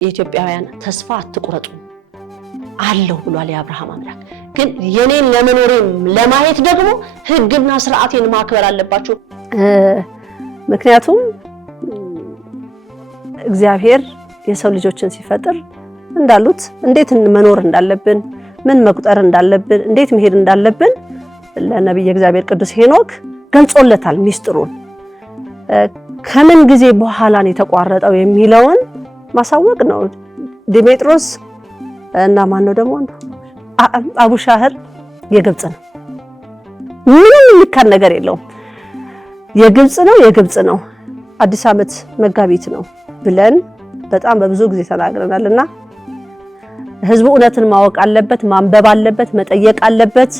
የኢትዮጵያውያን ተስፋ አትቁረጡ አለው ብሏል የአብርሃም አምላክ። ግን የኔን ለመኖሬም ለማየት ደግሞ ህግና ስርዓቴን ማክበር አለባችሁ። ምክንያቱም እግዚአብሔር የሰው ልጆችን ሲፈጥር እንዳሉት እንዴት መኖር እንዳለብን ምን መቁጠር እንዳለብን እንዴት መሄድ እንዳለብን ለነብይ እግዚአብሔር ቅዱስ ሄኖክ ገልጾለታል ሚስጥሩን። ከምን ጊዜ በኋላ ነው የተቋረጠው የሚለውን ማሳወቅ ነው። ዲሜጥሮስ እና ማን ነው ደግሞ አቡሻህር የግብጽ ነው። ምንም የሚካድ ነገር የለውም። የግብጽ ነው። አዲስ ዓመት መጋቢት ነው ብለን በጣም በብዙ ጊዜ ተናግረናልና ህዝቡ እውነትን ማወቅ አለበት፣ ማንበብ አለበት፣ መጠየቅ አለበት።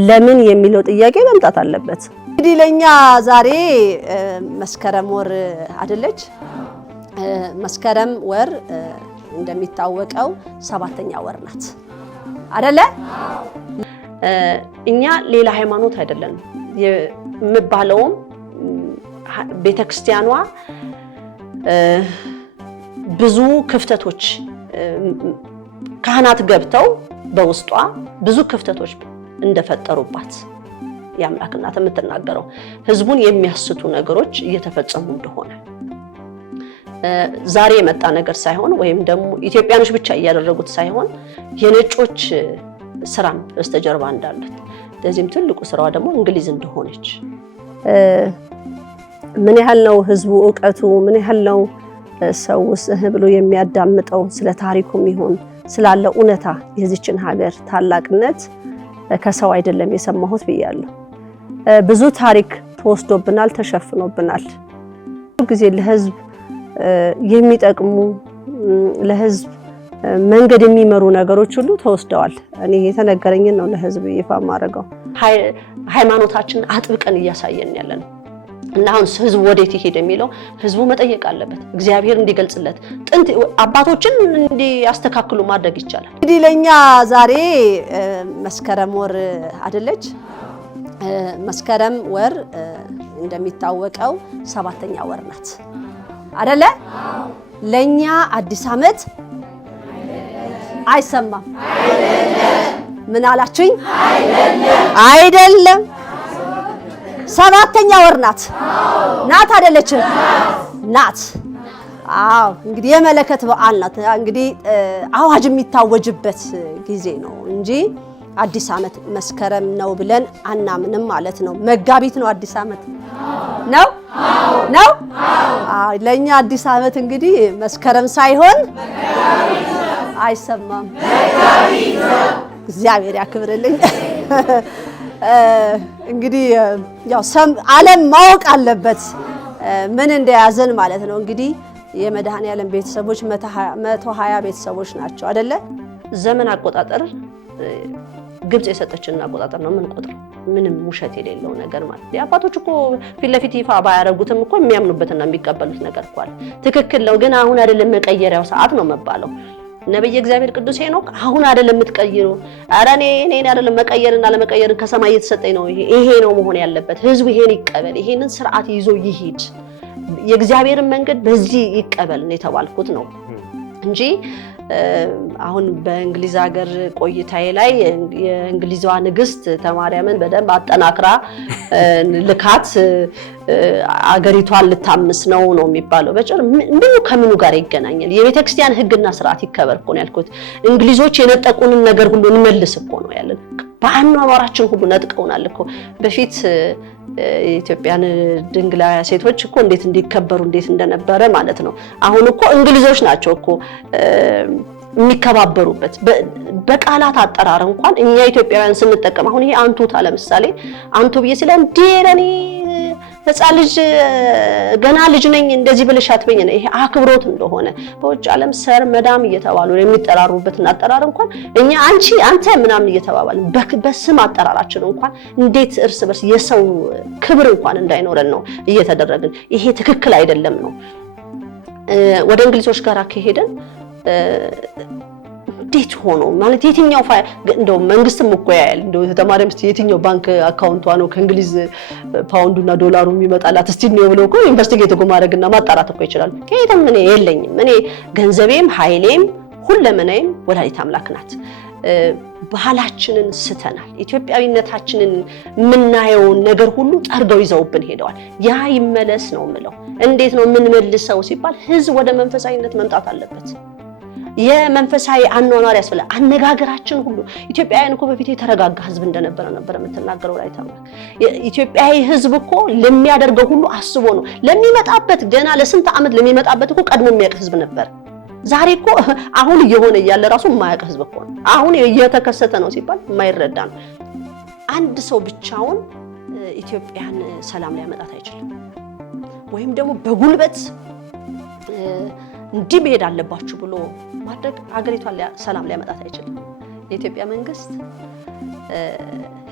ለምን የሚለው ጥያቄ መምጣት አለበት። እንግዲህ ለኛ ዛሬ መስከረም ወር አይደለች? መስከረም ወር እንደሚታወቀው 7ኛ ወር ናት አይደለ? እኛ ሌላ ሃይማኖት አይደለም የምባለውም ቤተክርስቲያኗ ብዙ ክፍተቶች ካህናት ገብተው በውስጧ ብዙ ክፍተቶች እንደፈጠሩባት የአምላክ እናት የምትናገረው ህዝቡን የሚያስቱ ነገሮች እየተፈጸሙ እንደሆነ ዛሬ የመጣ ነገር ሳይሆን ወይም ደግሞ ኢትዮጵያኖች ብቻ እያደረጉት ሳይሆን የነጮች ስራም በስተጀርባ እንዳሉት ለዚህም ትልቁ ስራዋ ደግሞ እንግሊዝ እንደሆነች ምን ያህል ነው ህዝቡ ዕውቀቱ ምን ያህል ነው ሰው ብሎ የሚያዳምጠው ስለ ታሪኩም ይሁን ስላለ እውነታ የዚችን ሀገር ታላቅነት ከሰው አይደለም የሰማሁት ብያለሁ። ብዙ ታሪክ ተወስዶብናል፣ ተሸፍኖብናል። ጊዜ ለህዝብ የሚጠቅሙ ለህዝብ መንገድ የሚመሩ ነገሮች ሁሉ ተወስደዋል። እኔ የተነገረኝን ነው ለህዝብ ይፋ ማድረገው። ሃይማኖታችን አጥብቀን እያሳየን ያለን እና አሁን ህዝቡ ወዴት ይሄድ የሚለው ህዝቡ መጠየቅ አለበት፣ እግዚአብሔር እንዲገልጽለት ጥንት አባቶችን እንዲያስተካክሉ ማድረግ ይቻላል። እንግዲህ ለኛ ዛሬ መስከረም ወር አይደለች? መስከረም ወር እንደሚታወቀው 7ኛ ወር ናት አይደለ? ለኛ አዲስ ዓመት አይሰማም። ምን አላችሁኝ? አይደለም 7ኛ ወር ናት አይደለችም? ናት። አዎ እንግዲህ የመለከት በዓል ናት። እንግዲህ አዋጅ የሚታወጅበት ጊዜ ነው እንጂ አዲስ ዓመት መስከረም ነው ብለን አናምንም ማለት ነው። መጋቢት ነው አዲስ ዓመት ነው። አዎ ለኛ አዲስ ዓመት እንግዲህ መስከረም ሳይሆን አይሰማም። እግዚአብሔር ያክብርልኝ። እንግዲህ ያው ዓለም ማወቅ አለበት ምን እንደያዘን ማለት ነው። እንግዲህ የመድኃኔዓለም ቤተሰቦች 120 ቤተሰቦች ናቸው አይደለ? ዘመን አቆጣጠር ግብጽ የሰጠችንን አቆጣጠር ነው የምንቆጥረው። ምንም ውሸት የሌለው ነገር ማለት ነው። አባቶች እኮ ፊት ለፊት ይፋ ባያረጉትም እኮ የሚያምኑበትና የሚቀበሉት ነገር እኮ አለ። ትክክል ነው፣ ግን አሁን አይደለም መቀየሪያው ሰዓት ነው መባለው። ነብይ እግዚአብሔር ቅዱስ ሄኖክ አሁን አይደለም የምትቀይሩ፣ ኧረ እኔ አይደለም መቀየርና ለመቀየርን ከሰማይ እየተሰጠኝ ነው። ይሄ ነው መሆን ያለበት። ህዝቡ ይሄን ይቀበል፣ ይሄንን ስርዓት ይዞ ይሄድ፣ የእግዚአብሔርን መንገድ በዚህ ይቀበል ነው የተባልኩት ነው እንጂ አሁን በእንግሊዝ ሀገር ቆይታዬ ላይ የእንግሊዟ ንግስት ተማሪያምን በደንብ አጠናክራ ልካት አገሪቷን ልታምስ ነው የሚባለው። በጭር ምኑ ከምኑ ጋር ይገናኛል? የቤተክርስቲያን ህግና ስርዓት ይከበር እኮ ነው ያልኩት። እንግሊዞች የነጠቁንን ነገር ሁሉ እንመልስ እኮ ነው ያለን። በአኗኗራችን ሁሉ ነጥቀውናል እኮ። በፊት የኢትዮጵያን ድንግላውያን ሴቶች እኮ እንዴት እንዲከበሩ እንዴት እንደነበረ ማለት ነው። አሁን እኮ እንግሊዞች ናቸው እኮ የሚከባበሩበት። በቃላት አጠራር እንኳን እኛ ኢትዮጵያውያን ስንጠቀም አሁን ይሄ አንቱታ ለምሳሌ አንቱ ብዬ ስለ እንደኔ ህፃን ልጅ ገና ልጅ ነኝ እንደዚህ ብለሽ አትበኝ ነው። ይሄ አክብሮት እንደሆነ በውጭ ዓለም ሰር መዳም እየተባሉ የሚጠራሩበትን አጠራር እንኳን እኛ አንቺ አንተ ምናምን እየተባባልን በስም አጠራራችን እንኳን እንዴት እርስ በርስ የሰው ክብር እንኳን እንዳይኖረን ነው እየተደረግን። ይሄ ትክክል አይደለም ነው። ወደ እንግሊዞች ጋር ከሄደን እንዴት ሆኖ ማለት የትኛው እንደው መንግስትም እኮ ያያል እንደው ተማሪም የትኛው ባንክ አካውንቷ ነው ከእንግሊዝ ፓውንዱና ዶላሩ የሚመጣላት እስቲ ነው ብሎ እኮ ኢንቨስቲጌት እኮ ማድረግና ማጣራት እኮ ይችላል። ከየትም እኔ የለኝም። እኔ ገንዘቤም ኃይሌም ሁለመናዬም ወላዲተ አምላክ ናት። ባህላችንን ስተናል። ኢትዮጵያዊነታችንን የምናየውን ነገር ሁሉ ጠርገው ይዘውብን ሄደዋል። ያ ይመለስ ነው የምለው። እንዴት ነው የምንመልሰው ሲባል ህዝብ ወደ መንፈሳዊነት መምጣት አለበት። የመንፈሳዊ አኗኗር ያስፈልጋል። አነጋገራችን ሁሉ ኢትዮጵያውያን እኮ በፊት የተረጋጋ ህዝብ እንደነበረ የምትናገረው ወላዲተ አምላክ። ኢትዮጵያዊ ህዝብ እኮ ለሚያደርገው ሁሉ አስቦ ነው ለሚመጣበት ገና ለስንት ዓመት ለሚመጣበት እኮ ቀድሞ የሚያውቅ ህዝብ ነበር። ዛሬ እኮ አሁን እየሆነ እያለ ራሱ የማያውቅ ህዝብ እኮ ነው። አሁን እየተከሰተ ነው ሲባል የማይረዳ ነው። አንድ ሰው ብቻውን ኢትዮጵያን ሰላም ሊያመጣት አይችልም። ወይም ደግሞ በጉልበት እንዲህ መሄድ አለባችሁ ብሎ ማድረግ ሀገሪቷን ሰላም ሊያመጣት አይችልም። የኢትዮጵያ መንግስት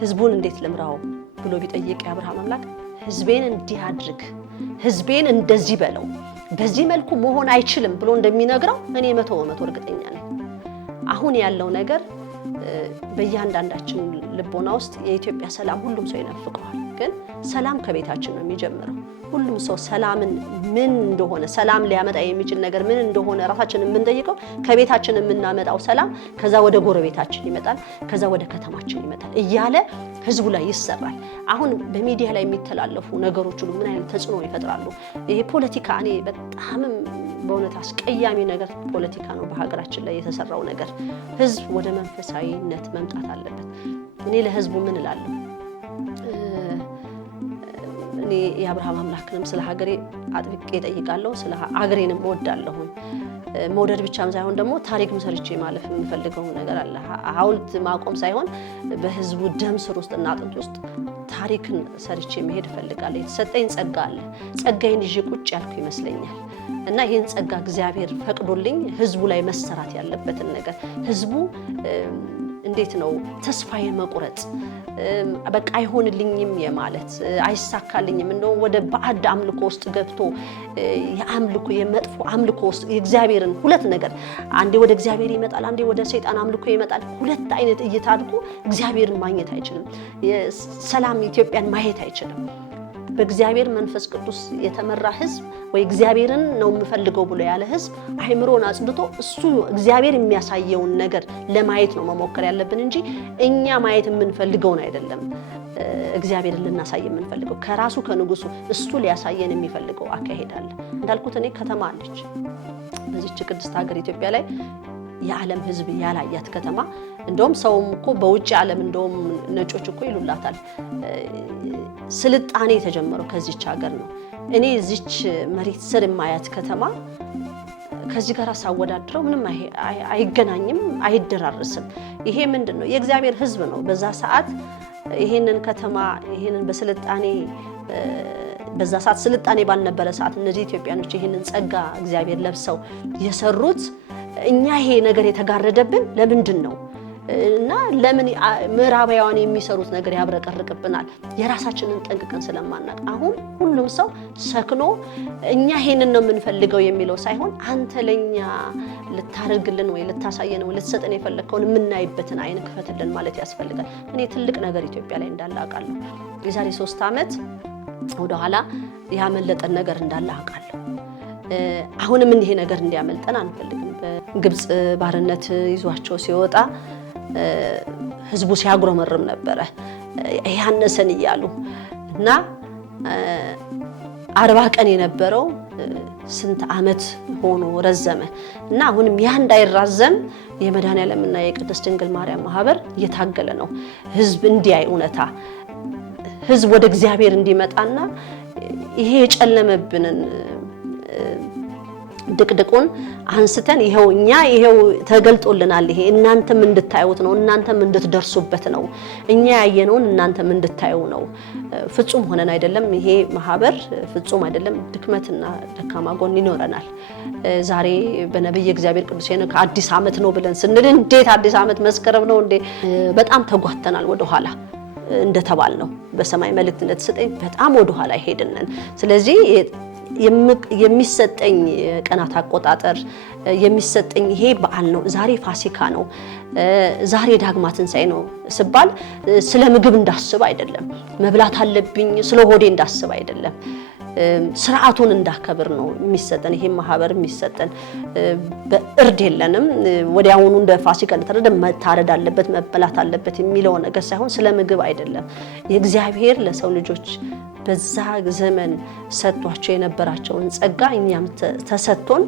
ህዝቡን እንዴት ልምራው ብሎ ቢጠይቅ የአብርሃም አምላክ ህዝቤን እንዲህ አድርግ፣ ህዝቤን እንደዚህ በለው፣ በዚህ መልኩ መሆን አይችልም ብሎ እንደሚነግረው እኔ 100% እርግጠኛ ነኝ። አሁን ያለው ነገር በእያንዳንዳችን ልቦና ውስጥ የኢትዮጵያ ሰላም ሁሉም ሰው ይናፍቀዋል። ግን ሰላም ከቤታችን ነው የሚጀምረው። ሁሉም ሰው ሰላምን ምን እንደሆነ ሰላም ሊያመጣ የሚችል ነገር ምን እንደሆነ ራሳችንን የምንጠይቀው ከቤታችን የምናመጣው ሰላም ከዛ ወደ ጎረቤታችን ይመጣል፣ ከዛ ወደ ከተማችን ይመጣል እያለ ህዝቡ ላይ ይሰራል። አሁን በሚዲያ ላይ የሚተላለፉ ነገሮች ሁሉ ምን አይነት ተጽዕኖ ይፈጥራሉ? ይሄ ፖለቲካ እኔ በጣምም በእውነት አስቀያሚ ነገር ፖለቲካ ነው በሀገራችን ላይ የተሰራው ነገር። ህዝብ ወደ መንፈሳዊነት መምጣት አለበት። እኔ ለህዝቡ ምን እላለሁ? እኔ የአብርሃም አምላክንም ስለ ሀገሬ አጥብቄ እጠይቃለሁ፣ ስለ ሀገሬንም እወዳለሁ። መውደድ ብቻም ሳይሆን ደግሞ ታሪክም ሰርቼ ማለፍ የምፈልገው ነገር አለ። ሐውልት ማቆም ሳይሆን በህዝቡ ደም ስር ውስጥ እና አጥንት ውስጥ ታሪክን ሰርቼ መሄድ እፈልጋለሁ። የተሰጠኝ ጸጋ አለ። ጸጋዬን ይዤ ቁጭ ያልኩ ይመስለኛል። እና ይህን ጸጋ እግዚአብሔር ፈቅዶልኝ ህዝቡ ላይ መሰራት ያለበትን ነገር ህዝቡ እንዴት ነው ተስፋዬን መቁረጥ በቃ አይሆንልኝም የማለት አይሳካልኝም እንደው ወደ ባዕድ አምልኮ ውስጥ ገብቶ የአምልኮ የመጥፎ አምልኮ ውስጥ የእግዚአብሔርን ሁለት ነገር አንዴ ወደ እግዚአብሔር ይመጣል፣ አንዴ ወደ ሰይጣን አምልኮ ይመጣል። ሁለት አይነት እይታ አድርጎ እግዚአብሔርን ማግኘት አይችልም። ሰላም ኢትዮጵያን ማየት አይችልም። በእግዚአብሔር መንፈስ ቅዱስ የተመራ ህዝብ ወይ እግዚአብሔርን ነው የምፈልገው ብሎ ያለ ህዝብ አይምሮን አጽድቶ እሱ እግዚአብሔር የሚያሳየውን ነገር ለማየት ነው መሞከር ያለብን እንጂ እኛ ማየት የምንፈልገውን አይደለም። እግዚአብሔርን ልናሳይ የምንፈልገው ከራሱ ከንጉሱ እሱ ሊያሳየን የሚፈልገው አካሄድ አለ። እንዳልኩት እኔ ከተማ አለች በዚህች ቅድስት ሀገር ኢትዮጵያ ላይ የዓለም ህዝብ ያላያት ከተማ። እንደውም ሰውም እኮ በውጭ ዓለም እንደውም ነጮች እኮ ይሉላታል ስልጣኔ የተጀመረው ከዚች ሀገር ነው። እኔ እዚች መሬት ስር የማያት ከተማ ከዚህ ጋር ሳወዳድረው ምንም አይገናኝም፣ አይደራርስም። ይሄ ምንድነው? የእግዚአብሔር ህዝብ ነው። በዛ ሰዓት ይሄንን ከተማ ይሄንን በስልጣኔ በዛ ሰዓት ስልጣኔ ባልነበረ ሰዓት እነዚህ ኢትዮጵያኖች ይሄንን ጸጋ እግዚአብሔር ለብሰው የሰሩት እኛ ይሄ ነገር የተጋረደብን ለምንድን ነው? እና ለምን ምዕራባውያን የሚሰሩት ነገር ያብረቀርቅብናል? የራሳችንን ጠንቅቀን ስለማናቅ አሁን ሁሉም ሰው ሰክኖ እኛ ይሄንን ነው የምንፈልገው የሚለው ሳይሆን አንተ ለኛ ልታደርግልን ወይ ልታሳየን ወይ ልትሰጠን የፈለከውን የምናይበትን አይን ክፈትልን ማለት ያስፈልጋል። እኔ ትልቅ ነገር ኢትዮጵያ ላይ እንዳለ አውቃለሁ። የዛሬ 3 ዓመት ወደኋላ ያመለጠን ነገር እንዳለ አውቃለሁ። አሁንም ይሄ ነገር እንዲያመልጠን አንፈልግም። በግብጽ ባርነት ይዟቸው ሲወጣ ህዝቡ ሲያጉረመርም ነበረ ያነሰን እያሉ እና 40 ቀን የነበረው ስንት ዓመት ሆኖ ረዘመ እና አሁንም ያ እንዳይራዘም የመድኃኔዓለምና የቅድስት ድንግል ማርያም ማህበር እየታገለ ነው። ህዝብ እንዲያይ እውነታ ህዝብ ወደ እግዚአብሔር እንዲመጣና ይሄ የጨለመብንን ድቅድቁን አንስተን ይሄው እኛ ይሄው ተገልጦልናል። ይሄ እናንተም እንድታዩት ነው፣ እናንተም እንድትደርሱበት ነው። እኛ ያየነውን እናንተም እንድታዩ ነው። ፍጹም ሆነን አይደለም። ይሄ ማህበር ፍጹም አይደለም። ድክመትና ደካማ ጎን ይኖረናል። ዛሬ በነብይ እግዚአብሔር ቅዱስ ሄኖክ አዲስ ዓመት ነው ብለን ስንል እንዴት አዲስ ዓመት መስከረም ነው እንዴ? በጣም ተጓተናል ወደ ኋላ እንደተባል ነው። በሰማይ መልእክት እንደተሰጠኝ በጣም ወደ ኋላ ሄድነን። ስለዚህ የሚሰጠኝ ቀናት አቆጣጠር የሚሰጠኝ ይሄ በዓል ነው፣ ዛሬ ፋሲካ ነው፣ ዛሬ ዳግማ ትንሣኤ ነው ስባል ስለ ምግብ እንዳስብ አይደለም፣ መብላት አለብኝ ስለ ሆዴ እንዳስብ አይደለም፣ ስርዓቱን እንዳከብር ነው የሚሰጠን። ይሄ ማህበር የሚሰጠን በእርድ የለንም፣ ወዲያውኑ እንደ ፋሲካ እንደተረደ መታረድ አለበት መበላት አለበት የሚለው ነገር ሳይሆን ስለ ምግብ አይደለም። የእግዚአብሔር ለሰው ልጆች በዛ ዘመን ሰጥቷቸው የነበራቸውን ጸጋ እኛም ተሰጥቶን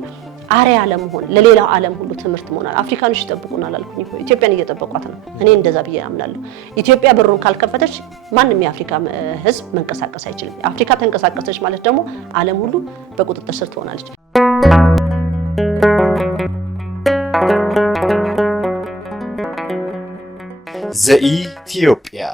አሪያ ለመሆን ለሌላው ዓለም ሁሉ ትምህርት መሆናል። አፍሪካኖች ይጠብቁናል አልኩኝ እኮ ኢትዮጵያን እየጠበቋት ነው። እኔ እንደዛ ብዬ አምናለሁ። ኢትዮጵያ በሩን ካልከፈተች ማንም የአፍሪካ ህዝብ መንቀሳቀስ አይችልም። አፍሪካ ተንቀሳቀሰች ማለት ደግሞ ዓለም ሁሉ በቁጥጥር ስር ትሆናለች። ዘኢትዮጵያ